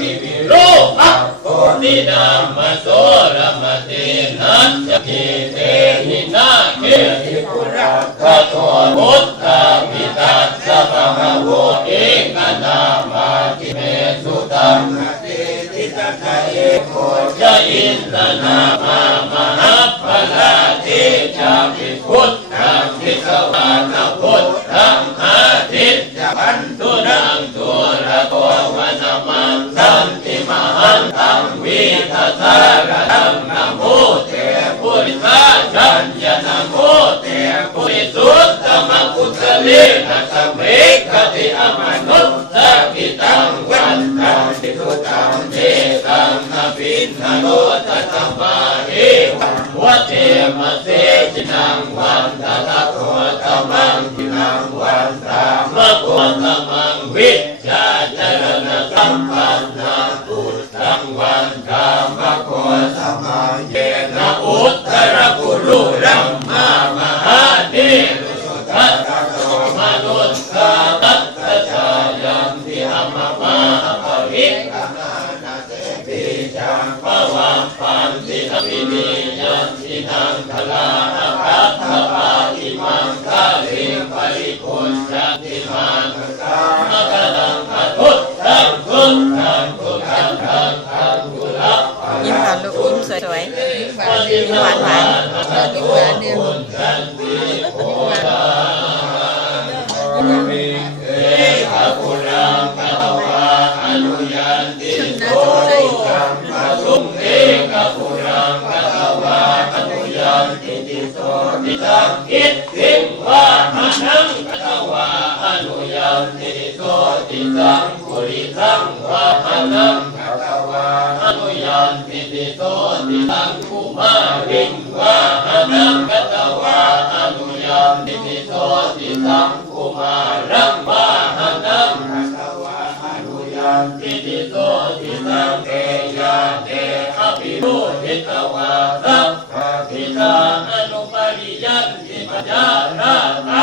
ติวิโรภะโคตินามโสรมตินัสสะกิเตหินาเกติปุระคาโตพุทธามิตัสสะมหาโวเอกนามาติเมสุตังยะอินตนามามหา ทัสสาระดังนะโมเตปุริสาจัญญนะโมเตปุริสุตตมกุสลินัสเมกติอมนุสสกิตังวันตังติทุตังเทตังนะปินนะโนตัตมาเอวัเตมะเสจินังวันตะตะโคตมังจินังวันตามะโคตมังวิ วันตามโคตมังเยนะอุตตรกุลุรัมมามหาเนรุสุทัตโตมนุสสาตัตตชายันติอมมาภวิกนานาเตปิจังปวังปันติอภินิยันตินังคลาอาคัตถปาติมังคาลิ หวานหวานยิ้มหวานเนี่ยจันติดามิเอกปุรังกตวาอนุยันติโสกัมาสุงเอกปุรังกตวาอนุยันติโตตังอิทธิวาหานังกตวาอนุยันติติโสติตังปุริสังวาหานังกตวาอนุยันติติโสติตังกุ มาริงวาหานังกตวาอนุยันติติโสติตังกุมารังวาหานังกตวาอนุยันติติโสติตังเตยะเตอภิโรหิตวาสัพพะทิตาอนุปริยันติปัญญาราตั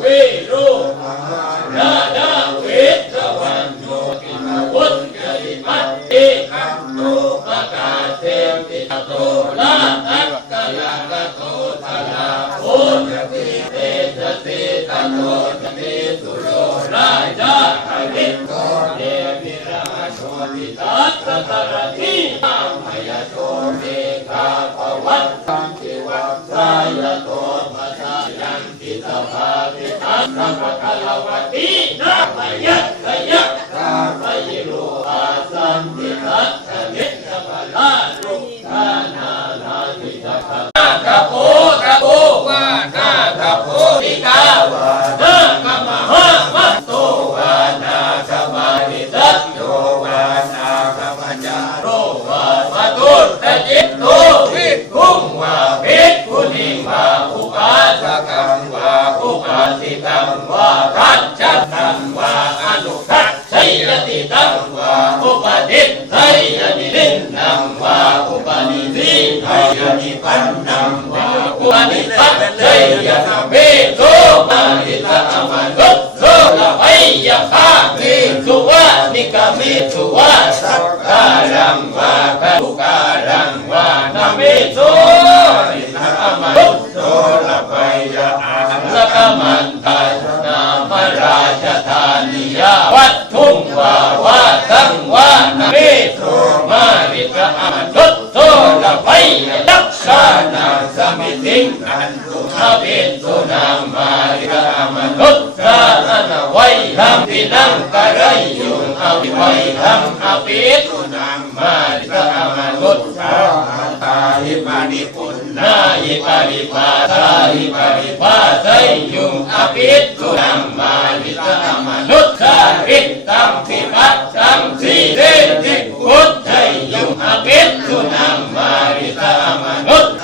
เวโรราดาเวทวันโยตินาวุฒกริมัตติคัมโตปะกาเทมติโตลาตักกะลากะโตทะลาโอจะติเตจติตะโตจะติสุโรราชาหริโตเดวิรามาโชติตัสสะตระทิมังมยโชเมฆาภวัต สสายโตปัสสายันติสภาติตัสสะภะคะละวะตินะมยัสสยะตามยิโลอาสันติทัสสะเนสะภะลาลุกานา สุวะสักการังวาคารุการังวานามิโสหิตะอมนุสโสละไยะอาละกมันตัสนามราชธานิยาวัตถุงวาวาสังวานามิโสมาริกะอมนุสโสละไยะยักษานาสมิติงอันตุมาเป็นสุนามานั ทัมปินังกะไรยุงเอาไว้ทำอาปิสุนังมาริสามนุษย์สาตาหิมานิปุณนาหิปาริภาตาหิปาริภาไสยุงอาปิสุนังมาริสามนุษย์สาริตัมพิปัตตัมสีเดติพุทธยุงอาปิสุนังมาริสามนุษย์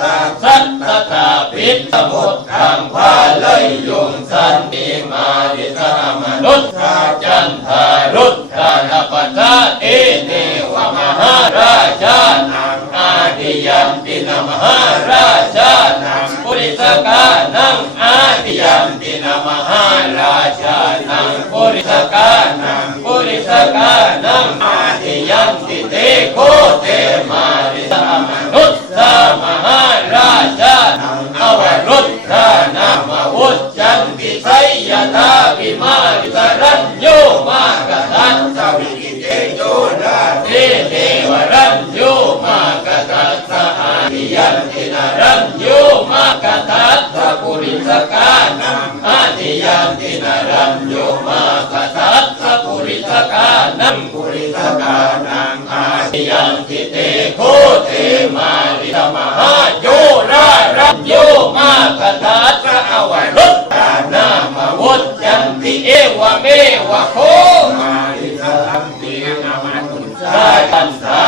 สัตตตาปิตสมุทธังพาเลยยุงสันติมาริ จันทารุตตานาปตาเอเนวมหาราชานังอาดิยัมปินมหาราชานังปุริสกานังอาดิยัมปินมหาราชานังปุริสกานังปุริสกานังอาดิยัมปิเตโกเตมาริสามนุษย์สามหารา ติยันตินารันโยมากทัตตะปุริสกานังอาติยันตินารันโยมากทัตตะปุริสกานังปุริสกานังอาติยันติเตโคเตมาริธมหาโยรารันโยมากทัตตะอวรุตตานามวุตยันติเอวะเมวะโคมาริสันติยนามันตุสายันสา